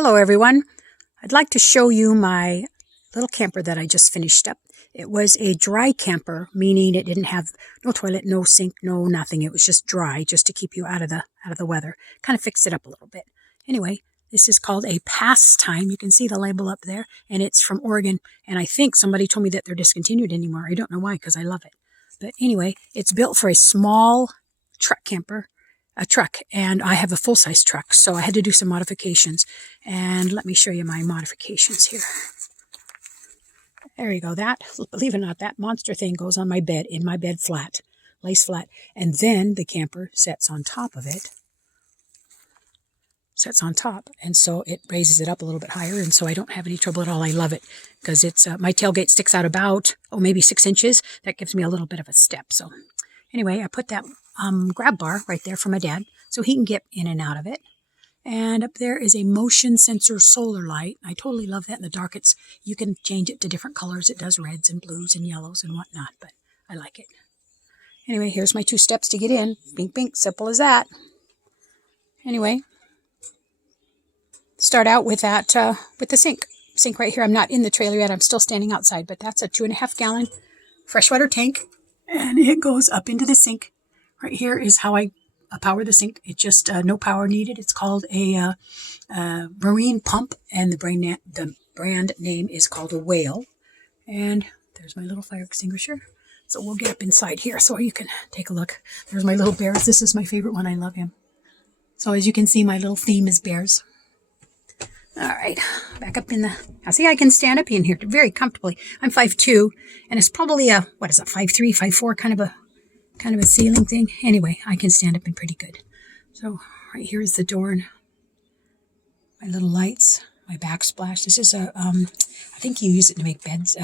Hello everyone. I'd like to show you my little camper that I just finished up. It was a dry camper, meaning it didn't have no toilet, no sink, no nothing. It was just dry, just to keep you out of the weather. Kind of fixed it up a little bit. Anyway, this is called a Pastime. You can see the label up there, and it's from Oregon. And I think somebody told me that they're discontinued anymore. I don't know why, because I love it. But anyway, it's built for a small truck camper. A truck, and I have a full-size truck, so I had to do some modifications. And let me show you my modifications here. There you go. That, believe it or not, that monster thing goes on my bed, in my bed flat, lays flat, and then the camper sets on top of it. Sets on top, and so it raises it up a little bit higher, and so I don't have any trouble at all. I love it because it's my tailgate sticks out about maybe 6 inches. That gives me a little bit of a step. So anyway, I put that grab bar right there for my dad so he can get in and out of it. And up there is a motion sensor solar light. I totally love that in the dark. You can change it to different colors. It does reds and blues and yellows and whatnot, but I like it. Anyway, here's my 2 steps to get in. Bink, bink, simple as that. Anyway, start out with that, with the sink. Sink right here. I'm not in the trailer yet. I'm still standing outside, but that's a 2.5 gallon freshwater tank, and it goes up into the sink. Right here is how I power the sink. It's just no power needed. It's called a marine pump, and the brand name is called a Whale. And there's my little fire extinguisher. So we'll get up inside here so you can take a look. There's my little bears. This is my favorite one. I love him. So as you can see, my little theme is bears. All right, back up in the... Now see, I can stand up in here very comfortably. I'm 5'2", and it's probably a, 5'3", 5'4", kind of a ceiling thing. Anyway, I can stand up in pretty good. So right here is the door and my little lights, my backsplash. This is a, I think you use it to make beds,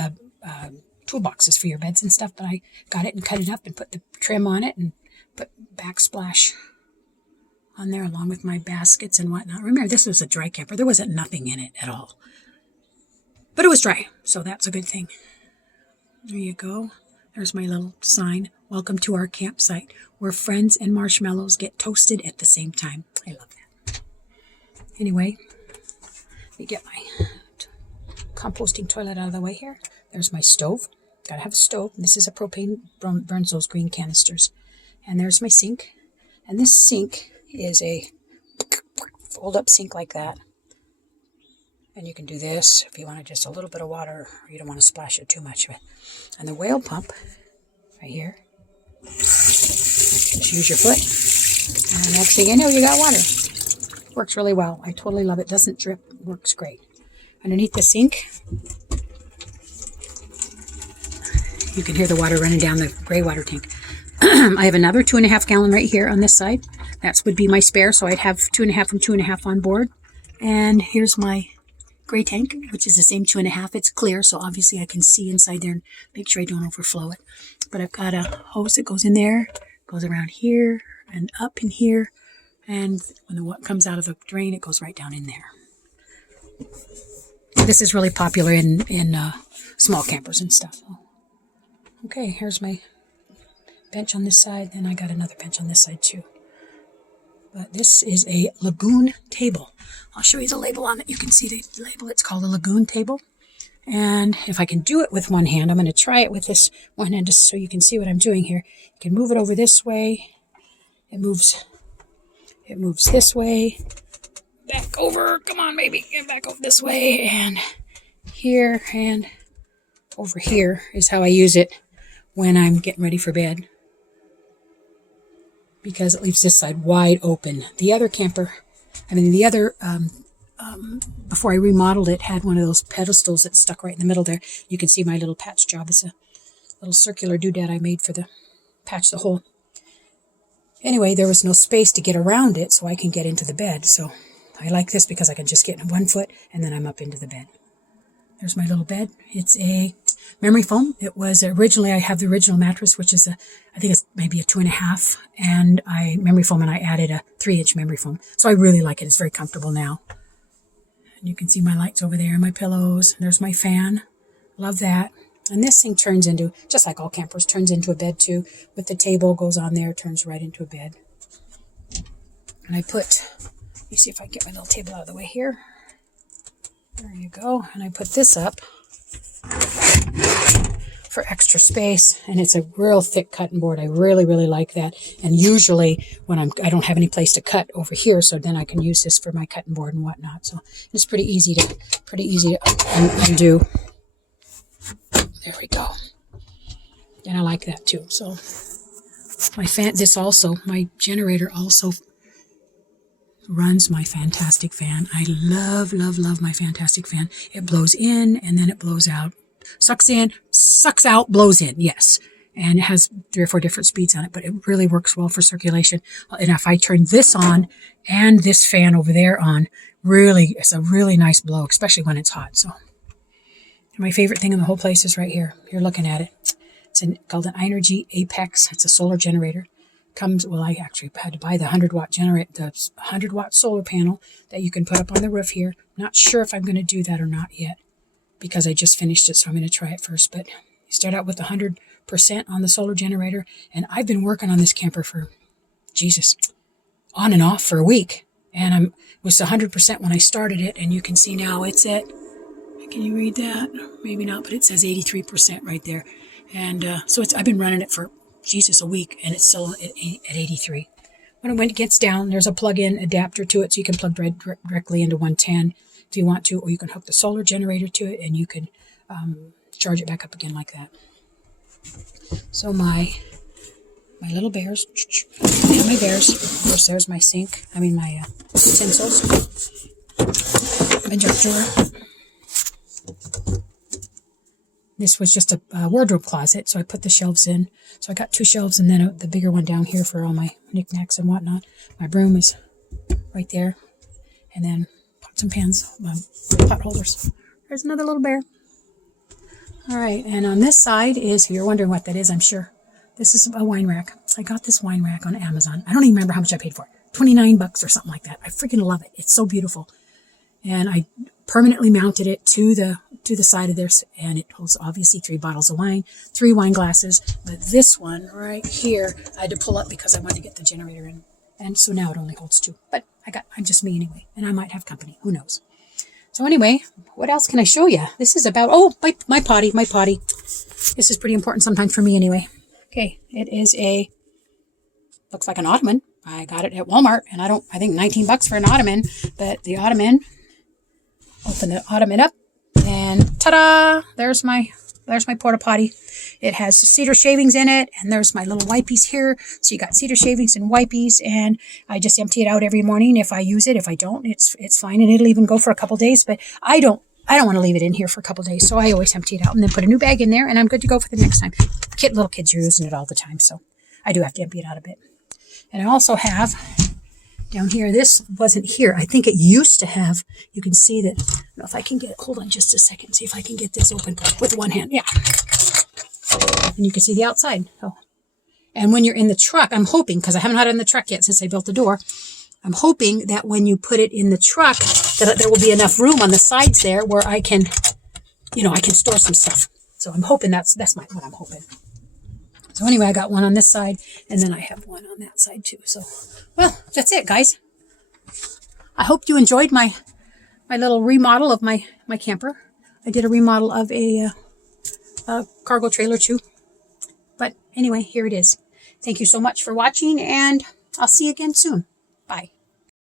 toolboxes for your beds and stuff, but I got it and cut it up and put the trim on it and put backsplash on there along with my baskets and whatnot. Remember, this was a dry camper. There wasn't nothing in it at all. But it was dry, so that's a good thing. There you go. There's my little sign. Welcome to our campsite, where friends and marshmallows get toasted at the same time. I love that. Anyway, let me get my composting toilet out of the way here. There's my stove. Gotta have a stove. This is a propane, burns those green canisters. And there's my sink. And this sink is a fold-up sink like that. And you can do this if you want just a little bit of water, or you don't want to splash it too much. And the Whale pump, right here, just use your foot, and next thing you know, you got water. Works really well. I totally love it. Doesn't drip. Works great. Underneath the sink, you can hear the water running down the gray water tank. I have another 2.5 gallon right here on this side. That would be my spare, so I'd have 2.5 and 2.5 on board. And here's my gray tank, which is the same 2.5. It's clear, so obviously I can see inside there and make sure I don't overflow it. But I've got a hose that goes in there, goes around here and up in here, and when the water comes out of the drain, it goes right down in there. This is really popular in small campers and stuff. Okay, here's my bench on this side, and I got another bench on this side too. But this is a Lagoon table. I'll show you the label on it. You can see the label. It's called a Lagoon table. And if I can do it with one hand, I'm going to try it with this one hand just so you can see what I'm doing here. You can move it over this way. It moves this way. Back over. Come on, baby. Get back over this way. And here and over here is how I use it when I'm getting ready for bed, because it leaves this side wide open. The other camper, before I remodeled it, had one of those pedestals that stuck right in the middle there. You can see my little patch job. It's a little circular doodad I made for the patch the hole. Anyway, there was no space to get around it, so I can get into the bed. So I like this because I can just get in 1 foot, and then I'm up into the bed. There's my little bed. It's a memory foam. It was originally, I have the original mattress, which is I think it's maybe a 2.5, and memory foam, and I added a 3-inch memory foam. So I really like it. It's very comfortable now. And you can see my lights over there, my pillows. There's my fan. Love that. And this thing turns into, just like all campers, turns into a bed too. With the table, goes on there, turns right into a bed. And I put, let me see if I can get my little table out of the way here. There you go. And I put this up for extra space, and it's a real thick cutting board. I really, really like that. And usually when I don't have any place to cut over here, so then I can use this for my cutting board and whatnot. So it's pretty easy to undo. There we go. And I like that too. So my generator also runs my fantastic fan. I love, love, love my fantastic fan. It blows in and then it blows out. Sucks in, sucks out, blows in. Yes. And it has 3 or 4 different speeds on it, but it really works well for circulation. And if I turn this on and this fan over there on, really, it's a really nice blow, especially when it's hot. So my favorite thing in the whole place is right here. You're looking at it. It's called an Energy Apex. It's a solar generator. I actually had to buy the 100-watt generator, the 100-watt solar panel that you can put up on the roof here. Not sure if I'm going to do that or not yet, because I just finished it, so I'm going to try it first. But you start out with 100% on the solar generator, and I've been working on this camper for, on and off for a week. And it was 100% when I started it, and you can see now it's at, can you read that? Maybe not, but it says 83% right there. And so I've been running it for, a week, and it's still at 83. When it gets down, there's a plug-in adapter to it, so you can plug directly into 110 if you want to, or you can hook the solar generator to it, and you can charge it back up again like that. So my little bears, and my bears, of course there's my sink, my utensils, my junk drawer. This was just a wardrobe closet, so I put the shelves in. So I got 2 shelves and then the bigger one down here for all my knickknacks and whatnot. My broom is right there. And then pots and pans, pot holders. There's another little bear. All right, and on this side is, if you're wondering what that is, I'm sure, this is a wine rack. I got this wine rack on Amazon. I don't even remember how much I paid for it. $29 or something like that. I freaking love it. It's so beautiful. And I permanently mounted it to the side of this, and it holds obviously 3 bottles of wine, 3 wine glasses. But this one right here, I had to pull up because I wanted to get the generator in. And so now it only holds 2. But I'm just me anyway, and I might have company. Who knows? So anyway, what else can I show you? This is about, my potty. This is pretty important sometimes for me anyway. Okay, it is looks like an Ottoman. I got it at Walmart, and I think $19 for an Ottoman, but the Ottoman, open the Ottoman up, and ta-da! There's my porta potty. It has cedar shavings in it, and there's my little wipies here. So you got cedar shavings and wipies, and I just empty it out every morning if I use it. If I don't, it's fine, and it'll even go for a couple days. But I don't want to leave it in here for a couple days, so I always empty it out and then put a new bag in there, and I'm good to go for the next time. Little kids are using it all the time, so I do have to empty it out a bit. And I also have down here, this wasn't here. I think it used to have, you can see that, I don't know if I can get it, hold on just a second, see if I can get this open with one hand. Yeah. And you can see the outside. Oh. And when you're in the truck, I'm hoping, because I haven't had it in the truck yet since I built the door, I'm hoping that when you put it in the truck, that there will be enough room on the sides there where I can, I can store some stuff. So I'm hoping that's what I'm hoping. So anyway, I got one on this side, and then I have one on that side too. So, well, that's it, guys. I hope you enjoyed my little remodel of my camper. I did a remodel of a cargo trailer too. But anyway, here it is. Thank you so much for watching, and I'll see you again soon. Bye.